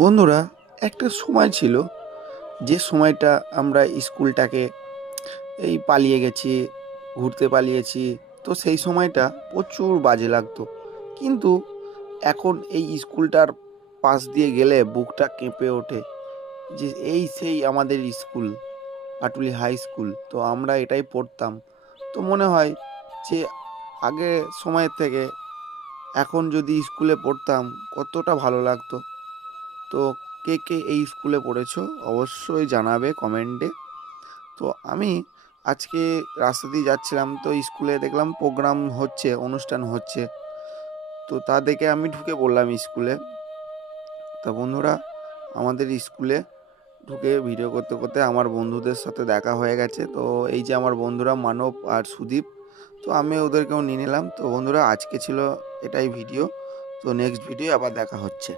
বন্ধুরা, একটা সময় ছিল যে সময়টা আমরা স্কুলটাকে পালিয়ে গেছি, ঘুরতে পালিয়েছি। তো সেই সময়টা প্রচুর বাজে লাগতো। কিন্তু এখন এই স্কুলটার পাশ দিয়ে গেলে বুকটা কেঁপে ওঠে যে সেই আমাদের স্কুল, পাটুলি হাই স্কুল। তো আমরা এটাই পড়তাম। তো মনে হয় যে আগের সময়ের থেকে এখন যদি স্কুলে পড়তাম কতটা ভালো লাগতো। তো কে কে এই স্কুলে পড়েছো অবশ্যই জানাবে কমেন্টে। তো আমি আজকে রাস্তা দিয়ে যাচ্ছিলাম, তো স্কুলে দেখলাম প্রোগ্রাম হচ্ছে, অনুষ্ঠান হচ্ছে। তো তা দেখে আমি ঢুকে পড়লাম স্কুলে। তা বন্ধুরা, আমাদের স্কুলে ঢুকে ভিডিও করতে করতে আমার বন্ধুদের সাথে দেখা হয়ে গেছে। তো এই যে আমার বন্ধুরা মানব আর সুদীপ, তো আমি ওদেরকেও নিয়ে নিলাম। তো বন্ধুরা, আজকে ছিল এটাই ভিডিও। তো নেক্সট ভিডিও আবার দেখা হচ্ছে।